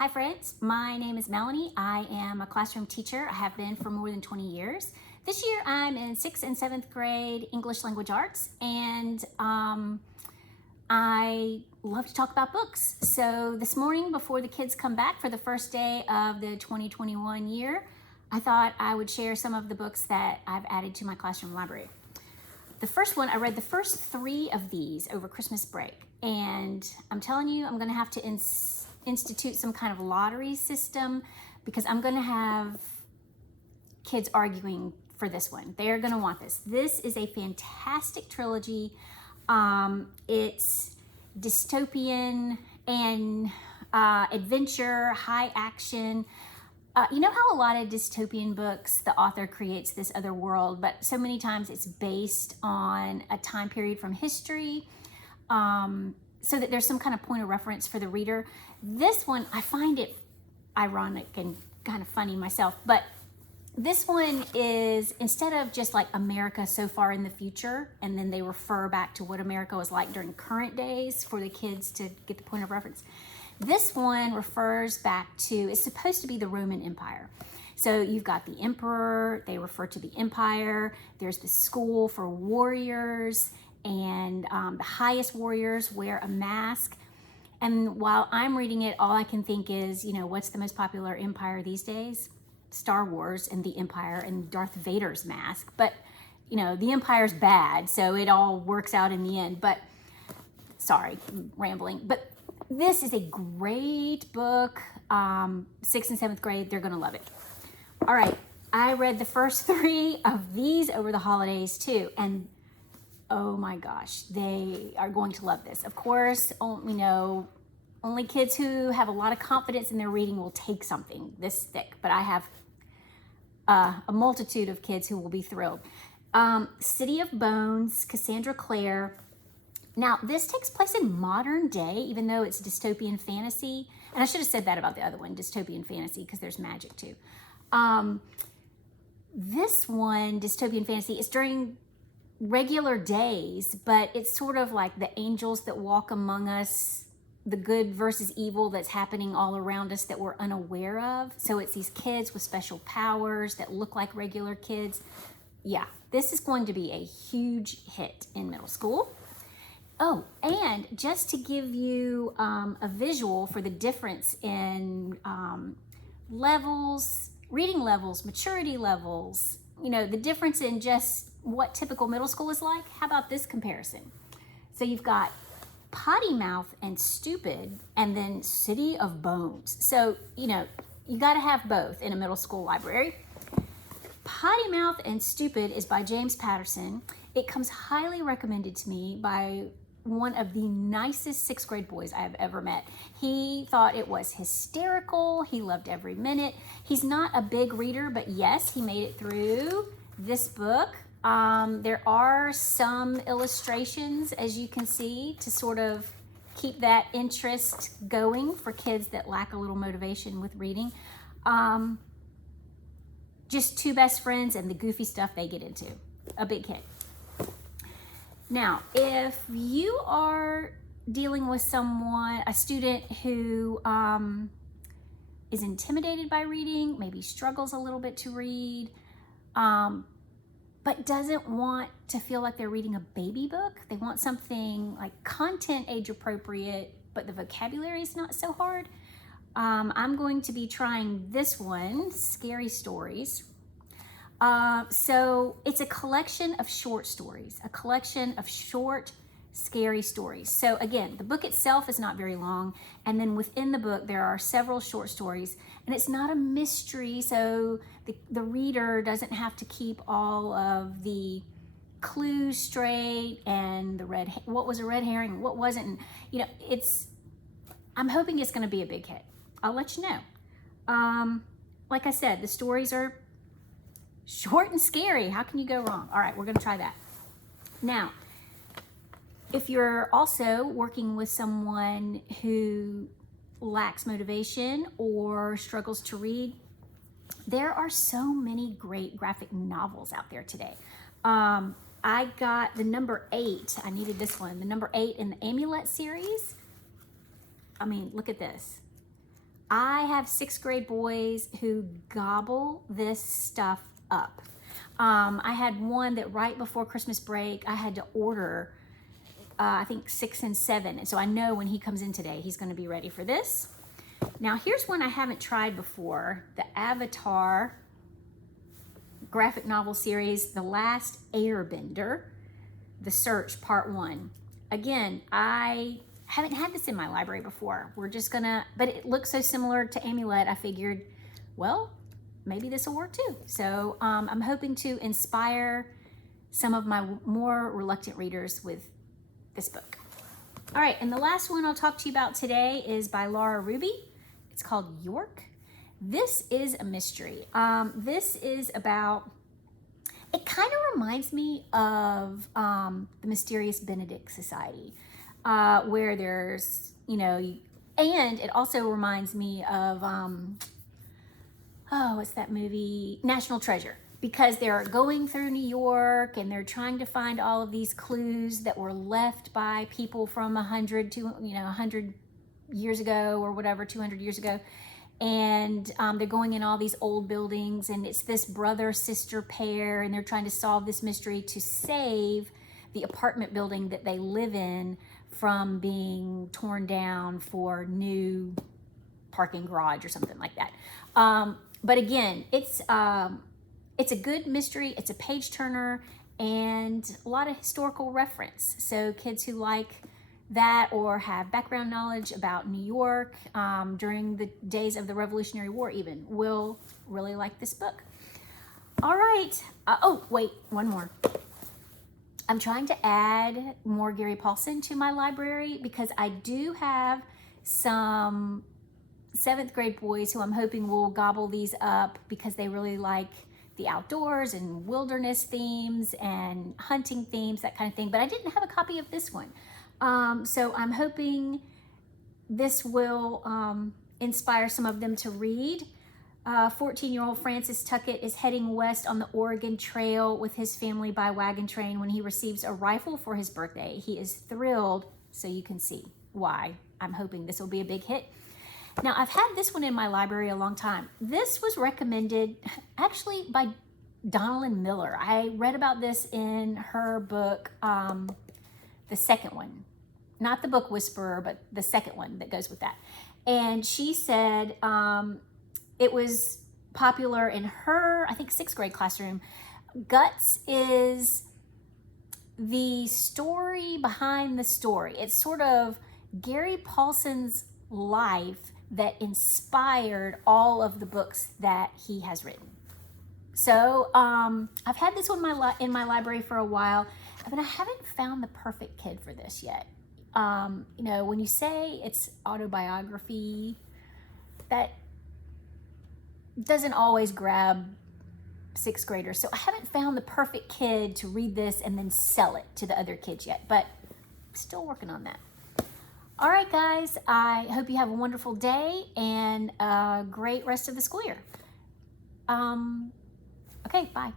Hi friends, my name is Melanie. I am a classroom teacher. I have been for more than 20 years. This year I'm in 6th and 7th grade English language arts, and I love to talk about books. So this morning before the kids come back for the first day of the 2021 year, I thought I would share some of the books that I've added to my classroom library. The first one, I read the first 3 of these over Christmas break, and I'm telling you, I'm gonna have to institute some kind of lottery system because I'm going to have kids arguing for this one. They're going to want this. This is a fantastic trilogy. It's dystopian and adventure, high action. You know how a lot of dystopian books, the author creates this other world, but so many times it's based on a time period from history, so that there's some kind of point of reference for the reader. This one, I find it ironic and kind of funny myself, but this one is, instead of just like America so far in the future, and then they refer back to what America was like during current days for the kids to get the point of reference. This one refers back to, it's supposed to be the Roman Empire. So you've got the emperor, they refer to the empire, there's the school for warriors, and the highest warriors wear a mask. And while I'm reading it, all I can think is, you know, what's the most popular empire these days? Star Wars and the Empire and Darth Vader's mask. But, you know, the Empire's bad, so it all works out in the end. But, sorry, I'm rambling. But this is a great book. 6th and 7th grade, they're going to love it. All right, I read the first 3 of these over the holidays too. And oh my gosh, they are going to love this. Of course, you know, only kids who have a lot of confidence in their reading will take something this thick, but I have a multitude of kids who will be thrilled. City of Bones, Cassandra Clare. Now, this takes place in modern day, even though it's dystopian fantasy. And I should have said that about the other one, dystopian fantasy, because there's magic too. This one, dystopian fantasy, is during regular days, but it's sort of like the angels that walk among us, the good versus evil that's happening all around us that we're unaware of. So it's these kids with special powers that look like regular kids. Yeah, this is going to be a huge hit in middle school. Oh, and just to give you a visual for the difference in levels, reading levels, maturity levels, you know, the difference in just what typical middle school is like. How about this comparison? So you've got Potty Mouth and Stupid, and then City of Bones. So, you know, you got to have both in a middle school library. Potty Mouth and Stupid is by James Patterson. It comes highly recommended to me by one of the nicest 6th grade boys I have ever met. He thought it was hysterical. He loved every minute. He's not a big reader, but yes, he made it through this book. There are some illustrations, as you can see, to sort of keep that interest going for kids that lack a little motivation with reading. Just 2 best friends and the goofy stuff they get into. A big hit. Now, if you are dealing with someone, a student who is intimidated by reading, maybe struggles a little bit to read, but doesn't want to feel like they're reading a baby book, they want something like content age appropriate, but the vocabulary is not so hard, I'm going to be trying this one, Scary Stories. So it's a collection of short stories, a collection of short, scary stories. So again, the book itself is not very long, and then within the book there are several short stories, and it's not a mystery, so the reader doesn't have to keep all of the clues straight and what was a red herring, what wasn't. And, you know, I'm hoping it's going to be a big hit. I'll let you know. Like I said, the stories are short and scary. How can you go wrong? All right, we're going to try that. Now, if you're also working with someone who lacks motivation or struggles to read, there are so many great graphic novels out there today. I got the number 8. I needed this one. The number 8 in the Amulet series. I mean, look at this. I have 6th grade boys who gobble this stuff up. I had one that right before Christmas break, I had to order, I think 6 and 7. And so I know when he comes in today, he's going to be ready for this. Now here's one I haven't tried before, the Avatar graphic novel series, The Last Airbender, The Search Part 1. Again, I haven't had this in my library before. We're just gonna, but it looks so similar to Amulet, I figured, well, maybe this will work too. So I'm hoping to inspire some of my more reluctant readers with this book. All right, and the last one I'll talk to you about today is by Laura Ruby. It's called York. This is a mystery. This is about, it kind of reminds me of the Mysterious Benedict Society, where there's, you know, and it also reminds me of, oh, what's that movie? National Treasure, because they're going through New York and they're trying to find all of these clues that were left by people from 100 to, 100 years ago or whatever, 200 years ago. And they're going in all these old buildings, and it's this brother-sister pair, and they're trying to solve this mystery to save the apartment building that they live in from being torn down for new parking garage or something like that. But again, it's a good mystery. It's a page turner and a lot of historical reference. So kids who like that or have background knowledge about New York during the days of the Revolutionary War even will really like this book. All right. Oh, wait, one more. I'm trying to add more Gary Paulson to my library because I do have some 7th grade boys who I'm hoping will gobble these up because they really like the outdoors and wilderness themes and hunting themes, that kind of thing. But I didn't have a copy of this one. So I'm hoping this will inspire some of them to read. 14-year-old Francis Tuckett is heading west on the Oregon Trail with his family by wagon train when he receives a rifle for his birthday. He is thrilled, so you can see why I'm hoping this will be a big hit. Now, I've had this one in my library a long time. This was recommended actually by Donalyn Miller. I read about this in her book, the second one. Not the Book Whisperer, but the second one that goes with that. And she said it was popular in her, I think, 6th grade classroom. Guts is the story behind the story. It's sort of Gary Paulson's life that inspired all of the books that he has written. So I've had this one in my library for a while, but I haven't found the perfect kid for this yet. When you say it's autobiography, that doesn't always grab 6th graders. So I haven't found the perfect kid to read this and then sell it to the other kids yet, but still working on that. All right, guys, I hope you have a wonderful day and a great rest of the school year. Okay, bye.